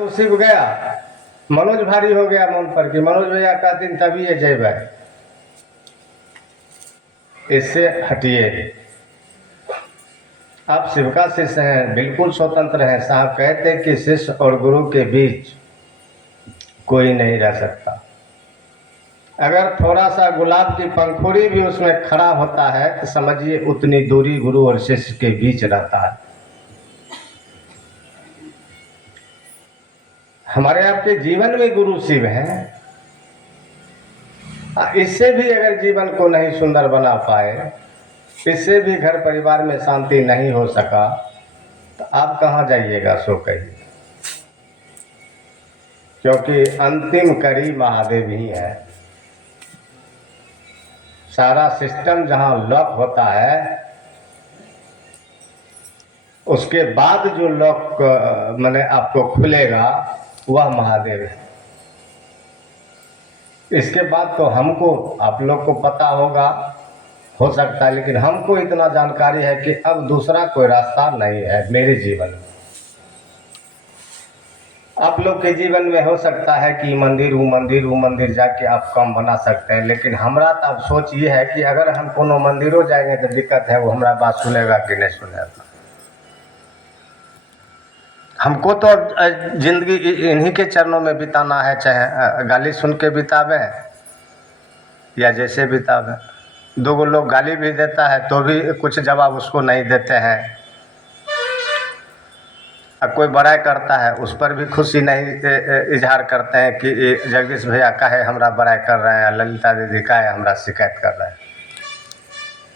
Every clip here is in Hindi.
तो शिव गया, मनोज भारी हो गया मन पर कि मनोज भैया का दिन तभी है जय भाई, इससे हटिए। आप शिव का शिष्य हैं, बिल्कुल स्वतंत्र हैं। साहब कहते हैं कि शिष्य और गुरु के बीच कोई नहीं रह सकता। अगर थोड़ा सा गुलाब की पंखुड़ी भी उसमें खड़ा होता है तो समझिए उतनी दूरी गुरु और शिष्य के बीच रहता है। हमारे आपके जीवन में गुरु शिव हैं। इससे भी अगर जीवन को नहीं सुंदर बना पाए, इससे भी घर परिवार में शांति नहीं हो सका, तो आप कहाँ जाइएगा सो कहिए। क्योंकि अंतिम कड़ी महादेव ही है। सारा सिस्टम जहाँ लॉक होता है, उसके बाद जो लॉक मैंने आपको खुलेगा वह महादेव है। इसके बाद तो हमको, आप लोग को पता होगा, हो सकता है, लेकिन हमको इतना जानकारी है कि अब दूसरा कोई रास्ता नहीं है मेरे जीवन में। आप लोग के जीवन में हो सकता है कि मंदिर जाके आप काम बना सकते हैं, लेकिन हमारा तो अब सोच ये है कि अगर हम कोनो मंदिरों जाएंगे तो दिक्कत है, वो हमारा बात सुनेगा कि नहीं सुनेगा। हमको तो जिंदगी इन्हीं के चरणों में बिताना है, चाहे गाली सुन के बितावे या जैसे बितावे। दो लोग गाली भी देता है तो भी कुछ जवाब उसको नहीं देते हैं, अब कोई बड़ाई करता है उस पर भी खुशी नहीं इजहार करते हैं कि जगदीश भैया काहे हमरा बड़ाई कर रहे हैं, ललिता दीदी काहे हमरा शिकायत कर रहे हैं।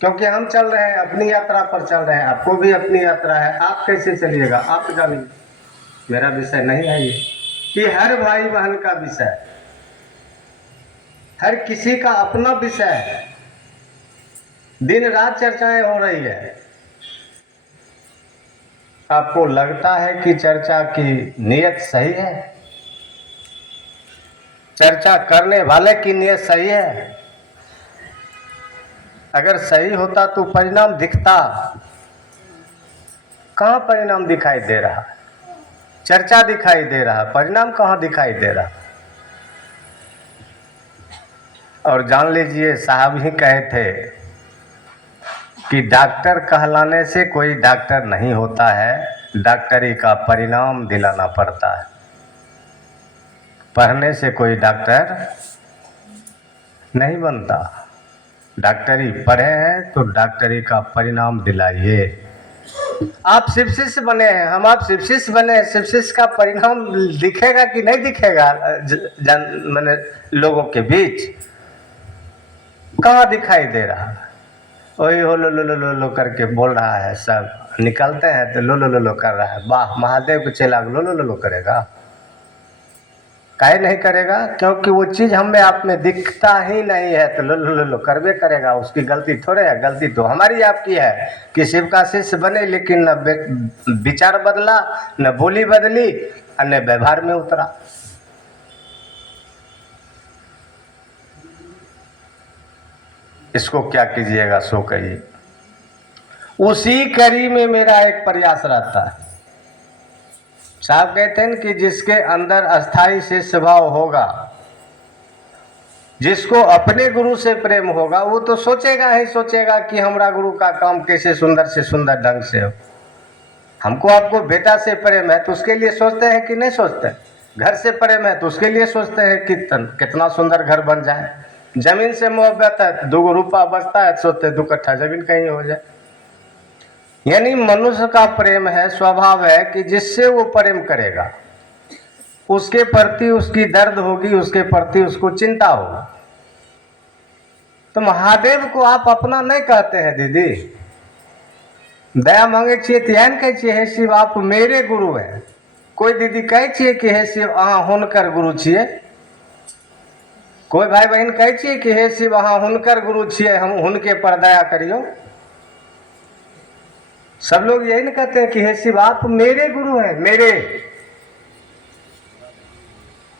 क्योंकि हम चल रहे हैं, अपनी यात्रा पर चल रहे हैं। आपको भी अपनी यात्रा है, आप कैसे चलिएगा आप जानिए, मेरा विषय नहीं है ये हर भाई बहन का विषय, हर किसी का अपना विषय है। दिन रात चर्चाएं हो रही है। आपको लगता है कि चर्चा की नीयत सही है? चर्चा करने वाले की नीयत सही है? अगर सही होता तो परिणाम दिखता। कहाँ परिणाम दिखाई दे रहा है? चर्चा दिखाई दे रहा, परिणाम कहाँ दिखाई दे रहा? और जान लीजिए, साहब ही कहे थे कि डॉक्टर कहलाने से कोई डॉक्टर नहीं होता है, डॉक्टरी का परिणाम दिलाना पड़ता है। पढ़ने से कोई डॉक्टर नहीं बनता। डॉक्टरी पढ़े हैं तो डॉक्टरी का परिणाम दिलाइए। आप शिव शिष्य बने हैं, हम आप शिव शिष्य बने हैं, शिव शिष्य का परिणाम दिखेगा कि नहीं दिखेगा मैंने लोगों के बीच? कहाँ दिखाई दे रहा है? वही हो लो करके बोल रहा है, सब निकलते हैं तो लो कर रहा है। वाह, महादेव को चेला लो करेगा, काहे नहीं करेगा? क्योंकि वो चीज हमें आप में दिखता ही नहीं है, तो लो करवे करेगा। उसकी गलती थोड़े है, गलती तो हमारी आपकी है कि शिव का शिष्य बने, लेकिन न विचार बदला, न बोली बदली, न व्यवहार में उतरा। इसको क्या कीजिएगा सो कहिए। उसी कड़ी में मेरा एक प्रयास रहता है। साहब कहते हैं कि जिसके अंदर अस्थाई शिष्य भाव होगा, जिसको अपने गुरु से प्रेम होगा, वो तो सोचेगा ही सोचेगा कि हमारा गुरु का काम कैसे सुंदर से सुंदर ढंग से हो। हमको आपको बेटा से प्रेम है तो उसके लिए सोचते हैं कि नहीं सोचते? घर से प्रेम है तो उसके लिए सोचते हैं कि कितना सुंदर घर बन जाए। जमीन से मोहब्बत है तो 2 रुपया बचता है, सोचते 2 कट्ठा जमीन कहीं हो जाए। यानी मनुष्य का प्रेम है, स्वभाव है कि जिससे वो प्रेम करेगा उसके प्रति उसकी दर्द होगी, उसके प्रति उसको चिंता होगी। तो महादेव को आप अपना नहीं कहते हैं दीदी, दया मांगे छिए त्यान कहे छिए हे शिव आप मेरे गुरु हैं। कोई दीदी कहे छिए कि हे शिव अहाँ हुनकर गुरु छिए? कोई भाई बहन कहे छिए कि हे शिव अहाँ हुनकर गुरु छिए, हम हुनके पर दया करियो? सब लोग यही न कहते हैं कि हे शिव आप मेरे गुरु हैं, मेरे।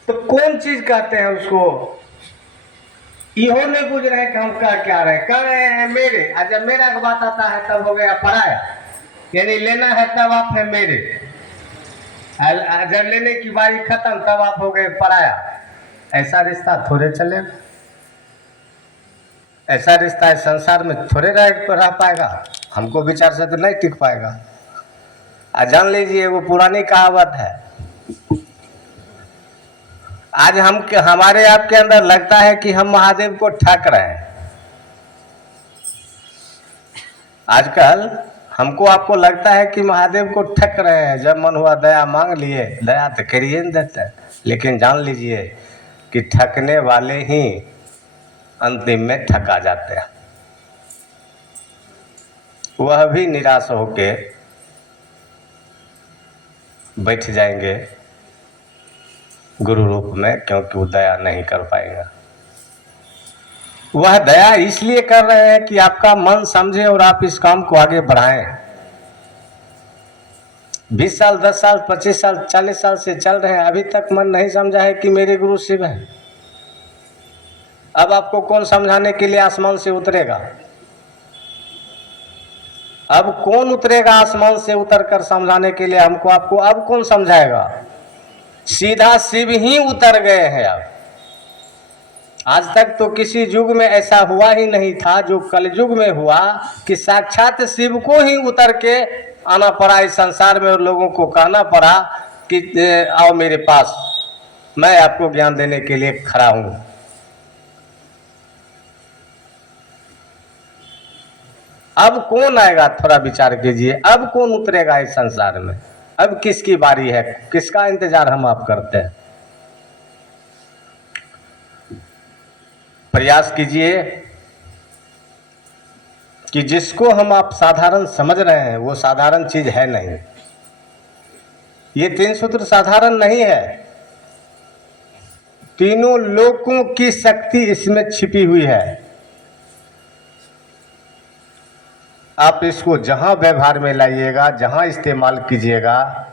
तो कौन चीज कहते हैं उसको? इहो नहीं बुझ रहे कि हम क्या रहे हैं मेरे। आज जब मेरा की बात आता है तब हो गया पराया, यानी लेना है तब आप है मेरे। जब लेने की बारी खत्म तब आप हो गए पराया। ऐसा रिश्ता थोड़े चलेगा, ऐसा रिश्ता इस संसार में थोड़े रह पाएगा, हमको विचार से तो नहीं टिक पाएगा। जान लीजिए वो पुरानी कहावत है, आज हम हमारे आपके अंदर लगता है कि हम महादेव को ठग रहे हैं। आजकल हमको आपको लगता है कि महादेव को ठग रहे हैं, जब मन हुआ दया मांग लिए, दया तो करिए नहीं देते हैं। लेकिन जान लीजिए कि ठगने वाले ही अंतिम में ठगा जाते हैं, वह भी निराश होके बैठ जाएंगे गुरु रूप में, क्योंकि वो दया नहीं कर पाएगा। वह दया इसलिए कर रहे हैं कि आपका मन समझे और आप इस काम को आगे बढ़ाएं। 20 साल 10 साल 25 साल 40 साल से चल रहे हैं, अभी तक मन नहीं समझा है कि मेरे गुरु शिव है। अब आपको कौन समझाने के लिए आसमान से उतरेगा? अब कौन उतरेगा आसमान से उतरकर समझाने के लिए हमको आपको? अब कौन समझाएगा? सीधा शिव ही उतर गए हैं। अब आज तक तो किसी युग में ऐसा हुआ ही नहीं था जो कलयुग में हुआ कि साक्षात शिव को ही उतर के आना पड़ा इस संसार में और लोगों को कहना पड़ा कि आओ मेरे पास, मैं आपको ज्ञान देने के लिए खड़ा हूं। अब कौन आएगा? थोड़ा विचार कीजिए, अब कौन उतरेगा इस संसार में? अब किसकी बारी है? किसका इंतजार हम आप करते हैं? प्रयास कीजिए कि जिसको हम आप साधारण समझ रहे हैं वो साधारण चीज है नहीं। ये 3 सूत्र साधारण नहीं है, तीनों लोकों की शक्ति इसमें छिपी हुई है। आप इसको जहां व्यवहार में लाइएगा, जहां इस्तेमाल कीजिएगा,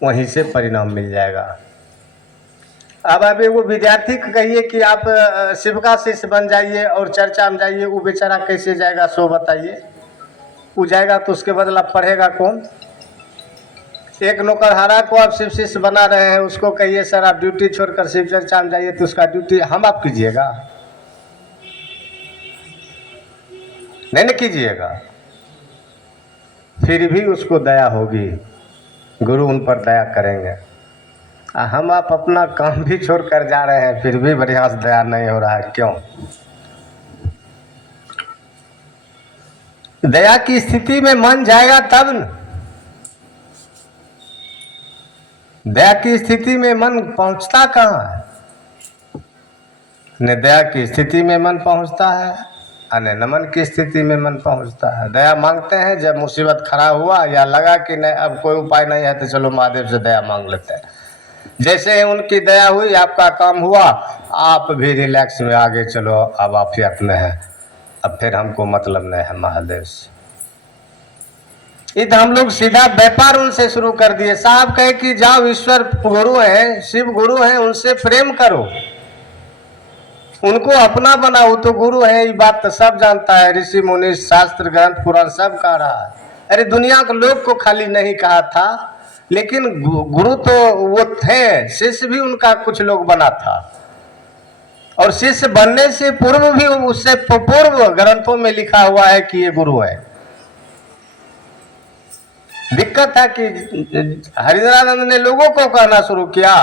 वहीं से परिणाम मिल जाएगा। अब अभी वो विद्यार्थी को कहिए कि आप शिव का शिष्य बन जाइए और चर्चा में जाइए, वो बेचारा कैसे जाएगा? सो बताइए। वो जाएगा तो उसके बदला पढ़ेगा कौन? एक नौकरहारा को आप शिव शिष्य बना रहे हैं, उसको कहिए सर आप ड्यूटी छोड़कर शिव चर्चा में जाइए, तो उसका ड्यूटी हम आप कीजिएगा? नहीं न कीजिएगा। फिर भी उसको दया होगी, गुरु उन पर दया करेंगे। हम आप अपना काम भी छोड़कर जा रहे हैं, फिर भी बढ़िया से दया नहीं हो रहा है। क्यों? दया की स्थिति में मन जाएगा तब न। दया की स्थिति में मन पहुंचता कहाँ है? न दया की स्थिति में मन पहुंचता है, न नमन की स्थिति में मन पहुंचता है। दया मांगते हैं जब मुसीबत खड़ा हुआ या लगा कि नहीं अब कोई उपाय नहीं है तो चलो महादेव से दया मांग लेते हैं। जैसे ही उनकी दया हुई, आपका काम हुआ, आप भी रिलैक्स में आगे चलो, अब आफियत में है, अब फिर हमको मतलब नहीं है महादेव से। इधर हम लोग सीधा व्यापार उनसे शुरू कर दिए। साहब कहे कि जाओ ईश्वर गुरु है, शिव गुरु है, उनसे प्रेम करो, उनको अपना बनाओ, तो गुरु है। ये बात तो सब जानता है, ऋषि मुनि शास्त्र ग्रंथ पुराण सब कह रहा है। अरे दुनिया के लोग को खाली नहीं कहा था, लेकिन गुरु तो वो थे, शिष्य भी उनका कुछ लोग बना था, और शिष्य बनने से पूर्व भी, उससे पूर्व ग्रंथों में लिखा हुआ है कि ये गुरु है। दिक्कत है कि हरिनारायण ने लोगों को कहना शुरू किया,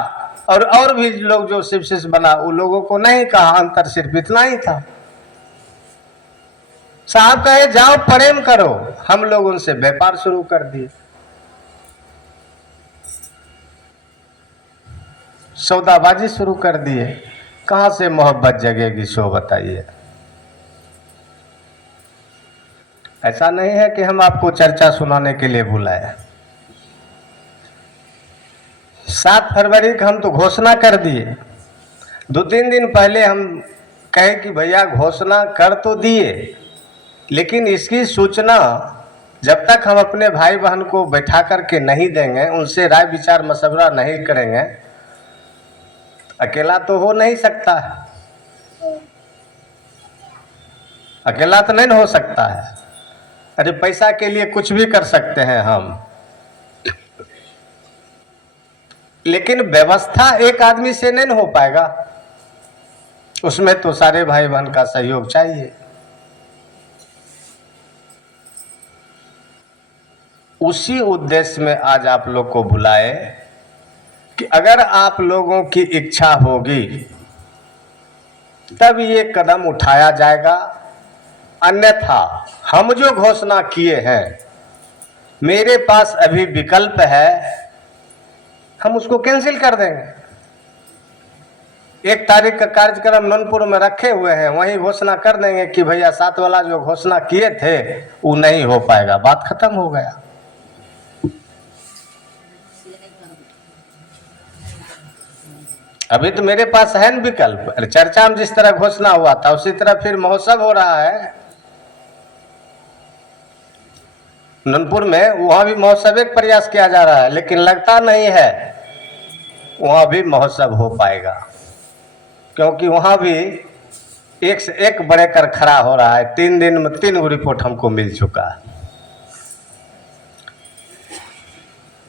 और भी लोग जो शिव शिष्य बना उन लोगों को नहीं कहा। अंतर सिर्फ इतना ही था। साहब कहे जाओ प्रेम करो, हम लोग उनसे व्यापार शुरू कर दिए, सौदाबाजी शुरू कर दिए। कहां से मोहब्बत जगेगी सो बताइए? ऐसा नहीं है कि हम आपको चर्चा सुनाने के लिए बुलाए। 7 फरवरी को हम तो घोषणा कर दिए। 2-3 दिन पहले हम कहे कि भैया घोषणा कर तो दिए, लेकिन इसकी सूचना जब तक हम अपने भाई बहन को बैठा करके नहीं देंगे, उनसे राय विचार मशवरा नहीं करेंगे, अकेला तो हो नहीं सकता है। अकेला तो नहीं हो सकता है। अरे पैसा के लिए कुछ भी कर सकते हैं हम, लेकिन व्यवस्था एक आदमी से नहीं हो पाएगा, उसमें तो सारे भाई बहन का सहयोग चाहिए। उसी उद्देश्य में आज आप लोग को बुलाए कि अगर आप लोगों की इच्छा होगी तब ये कदम उठाया जाएगा, अन्यथा हम जो घोषणा किए हैं, मेरे पास अभी विकल्प है, हम उसको कैंसिल कर देंगे। 1 तारीख का कार्यक्रम ननपुर में रखे हुए हैं, वहीं घोषणा कर देंगे कि भैया 7 वाला जो घोषणा किए थे वो नहीं हो पाएगा, बात खत्म हो गया। अभी तो मेरे पास है न विकल्प। चर्चा में जिस तरह घोषणा हुआ था उसी तरह फिर महोत्सव हो रहा है ननपुर में, वहां भी महोत्सव एक प्रयास किया जा रहा है, लेकिन लगता नहीं है वहां भी महोत्सव हो पाएगा, क्योंकि वहां भी एक से एक बढ़कर खड़ा हो रहा है। 3 दिन में 3 रिपोर्ट हमको मिल चुका है।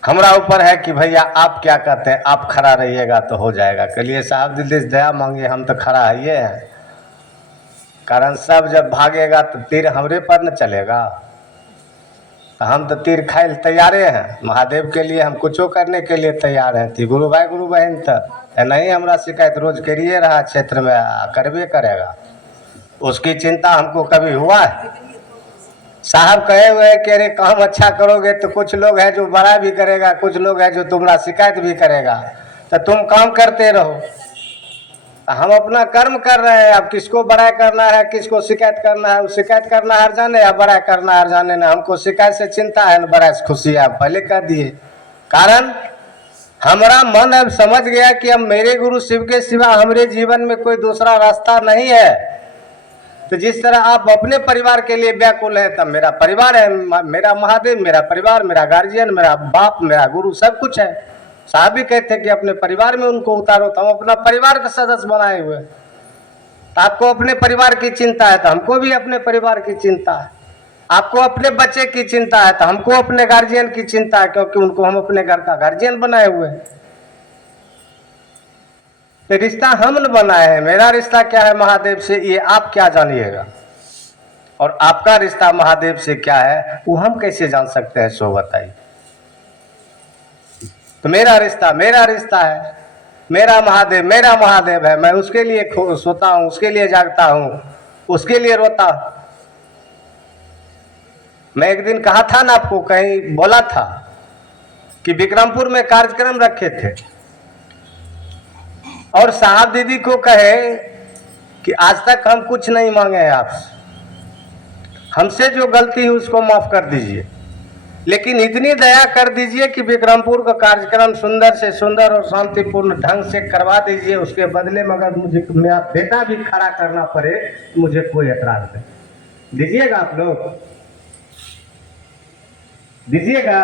हमारा ऊपर है कि भैया आप क्या कहते हैं, आप खड़ा रहिएगा तो हो जाएगा। कलिए साहब दिल से दया मांगिए, हम तो खड़ा है ये हैं, कारण सब जब भागेगा तो तीर हमरे पर न चलेगा। तो हम तो तीर खाइल तैयारे हैं, महादेव के लिए हम कुछो करने के लिए तैयार हैं। थी गुरु भाई गुरु बहन तो नहीं, हमारा शिकायत रोज करिए रहा क्षेत्र में, करबे करेगा, उसकी चिंता हमको कभी हुआ है। साहब कहे हुए कि अरे काम अच्छा करोगे तो कुछ लोग हैं जो बड़ा भी करेगा, कुछ लोग हैं जो तुम्हारा शिकायत भी करेगा, तो तुम काम करते रहो। हम अपना कर्म कर रहे हैं, अब किसको बड़ा करना है, किसको शिकायत करना है, शिकायत करना हर जाने या बड़ा करना हर जाने ने। हमको शिकायत से चिंता है न बड़ा से खुशी है, पहले कह दिए। कारण हमारा मन अब समझ गया कि अब मेरे गुरु शिव के सिवा हमारे जीवन में कोई दूसरा रास्ता नहीं है। तो जिस तरह आप अपने परिवार के लिए व्याकुल है, तब मेरा परिवार है, मेरा महादेव, मेरा परिवार, मेरा गार्जियन, मेरा बाप, मेरा गुरु, सब कुछ है। साहब भी कहते हैं कि अपने परिवार में उनको उतारो, तो हम अपना परिवार का सदस्य बनाए हुए। तो आपको अपने परिवार की चिंता है तो हमको भी अपने परिवार की चिंता है, आपको अपने बच्चे की चिंता है तो हमको अपने गार्जियन की चिंता है, क्योंकि उनको हम अपने घर का गार्जियन बनाए हुए हैं। तो रिश्ता हम न बनाए हैं। मेरा रिश्ता क्या है महादेव से, ये आप क्या जानिएगा, और आपका रिश्ता महादेव से क्या है वो हम कैसे जान सकते हैं, सो बताइए। तो मेरा रिश्ता है, मेरा महादेव है, मैं उसके लिए सोता हूँ, उसके लिए जागता हूँ, उसके लिए रोता हूँ। मैं एक दिन कहा था ना आपको, कहीं बोला था कि विक्रमपुर में कार्यक्रम रखे थे और साहब दीदी को कहे कि आज तक हम कुछ नहीं मांगे हैं आपसे, हमसे जो गलती है उसको माफ कर दीजिए, लेकिन इतनी दया कर दीजिए कि विक्रमपुर का कार्यक्रम सुंदर से सुंदर और शांतिपूर्ण ढंग से करवा दीजिए। उसके बदले में अगर मुझे मेरा बेटा भी खड़ा करना पड़े तो मुझे कोई एतराज नहीं। दीजिएगा आप लोग, दीजिएगा।